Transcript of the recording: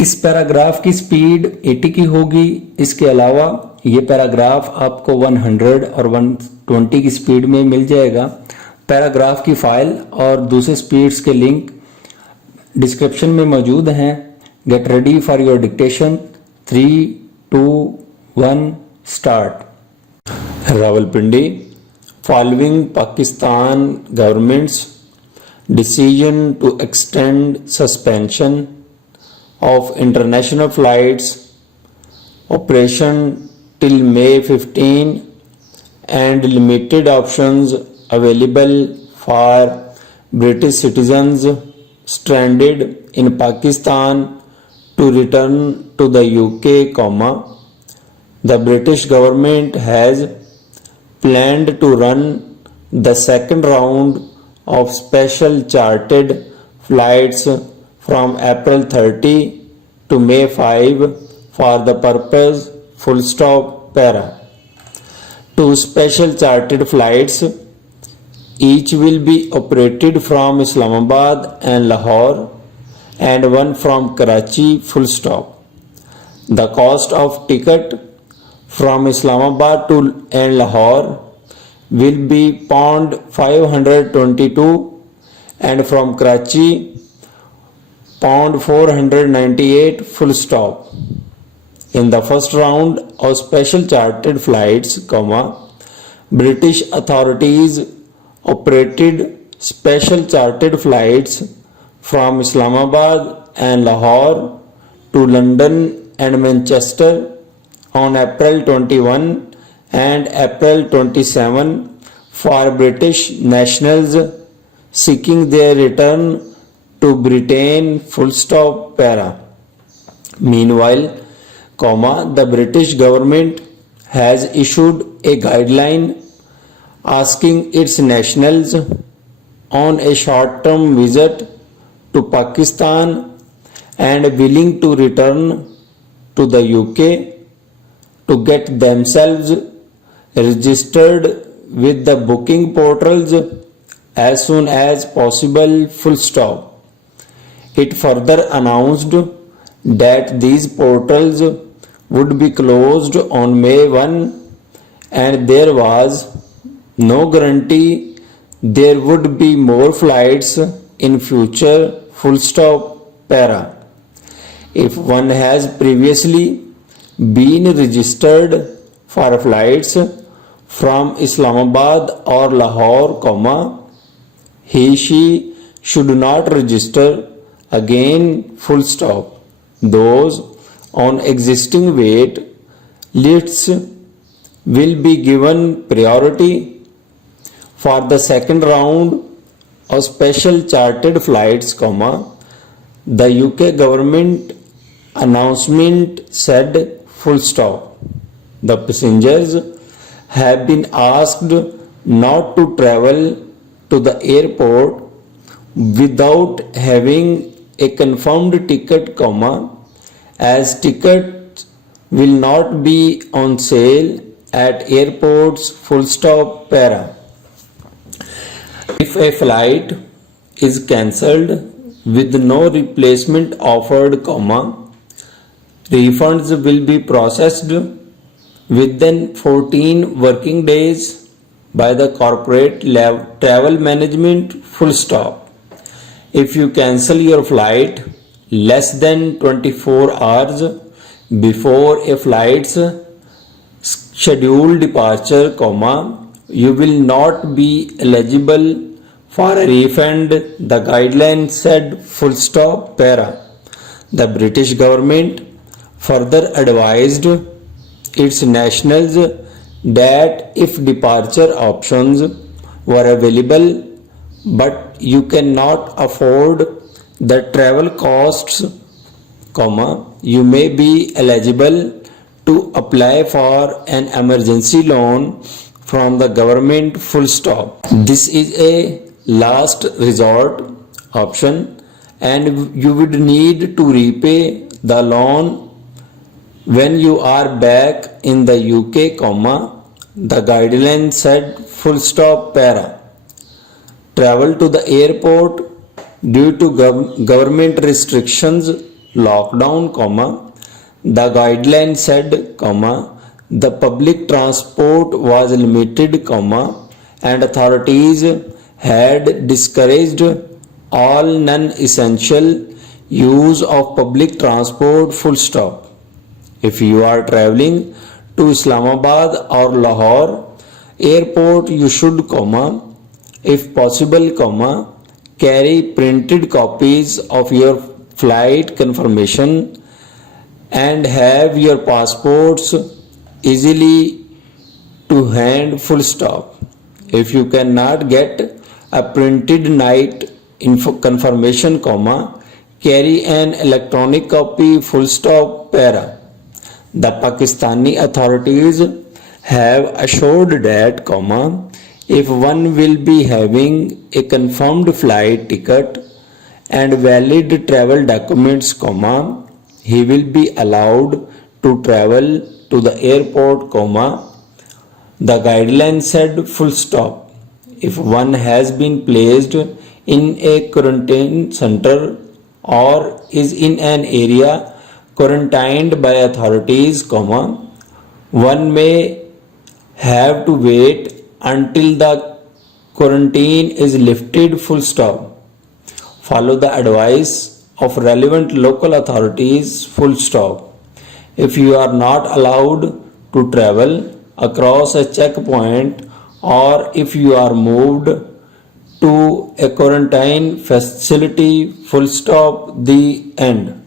इस पैराग्राफ की स्पीड 80 की होगी। इसके अलावा ये पैराग्राफ आपको 100 और 120 की स्पीड में मिल जाएगा। पैराग्राफ की फाइल और दूसरे स्पीड्स के लिंक डिस्क्रिप्शन में मौजूद हैं। Get ready for your dictation. 3, 2, 1 start. Rawalpindi, following Pakistan government's decision to extend suspension of international flights operation till May 15 and limited options available for British citizens stranded in Pakistan to return to the UK, the British government has planned to run the second round of special chartered flights from April 30 to May 5 for the purpose full stop para. Two special chartered flights each will be operated from Islamabad and Lahore and one from Karachi full stop. The cost of ticket from Islamabad to and Lahore will be pound 522 and from Karachi pound 498 full stop. In the first round of special chartered flights, British authorities operated special chartered flights from Islamabad and Lahore to London and Manchester on April 21 and April 27 for British nationals seeking their return to Britain full stop para. Meanwhile, the British government has issued a guideline asking its nationals on a short-term visit to Pakistan and willing to return to the UK to get themselves registered with the booking portals as soon as possible full stop. It further announced that these portals would be closed on May 1 and there was no guarantee there would be more flights in future full stop para. If one has previously been registered for flights from Islamabad or Lahore, she should not register again full stop. Those on existing wait lists will be given priority for the second round of special chartered flights, the UK government announcement said full stop. The passengers have been asked not to travel to the airport without having a confirmed ticket, as tickets will not be on sale at airports full stop para. If a flight is cancelled with no replacement offered, refunds will be processed within 14 working days by the corporate travel management full stop. If you cancel your flight less than 24 hours before a flight's scheduled departure, you will not be eligible for a refund, the guideline said full stop para. The British government further advised its nationals that if departure options were available but you cannot afford the travel costs, you may be eligible to apply for an emergency loan from the government full stop. This is a last resort option and you would need to repay the loan when you are back in the UK, the guideline said full stop para. Travel to the airport due to government restrictions lockdown, the guideline said, the public transport was limited, and authorities had discouraged all non-essential use of public transport, full stop. If you are traveling to Islamabad or Lahore airport, you should, if possible, carry printed copies of your flight confirmation and have your passports easily to hand, full stop. If you cannot get a printed night info confirmation, carry an electronic copy, full stop, para. The Pakistani authorities have assured that, if one will be having a confirmed flight ticket and valid travel documents, he will be allowed to travel to the airport, the guideline said, full stop. If one has been placed in a quarantine center or is in an area quarantined by authorities, one may have to wait until the quarantine is lifted, full stop. Follow the advice of relevant local authorities, full stop. If you are not allowed to travel across a checkpoint or if you are moved to a quarantine facility, full stop, the end.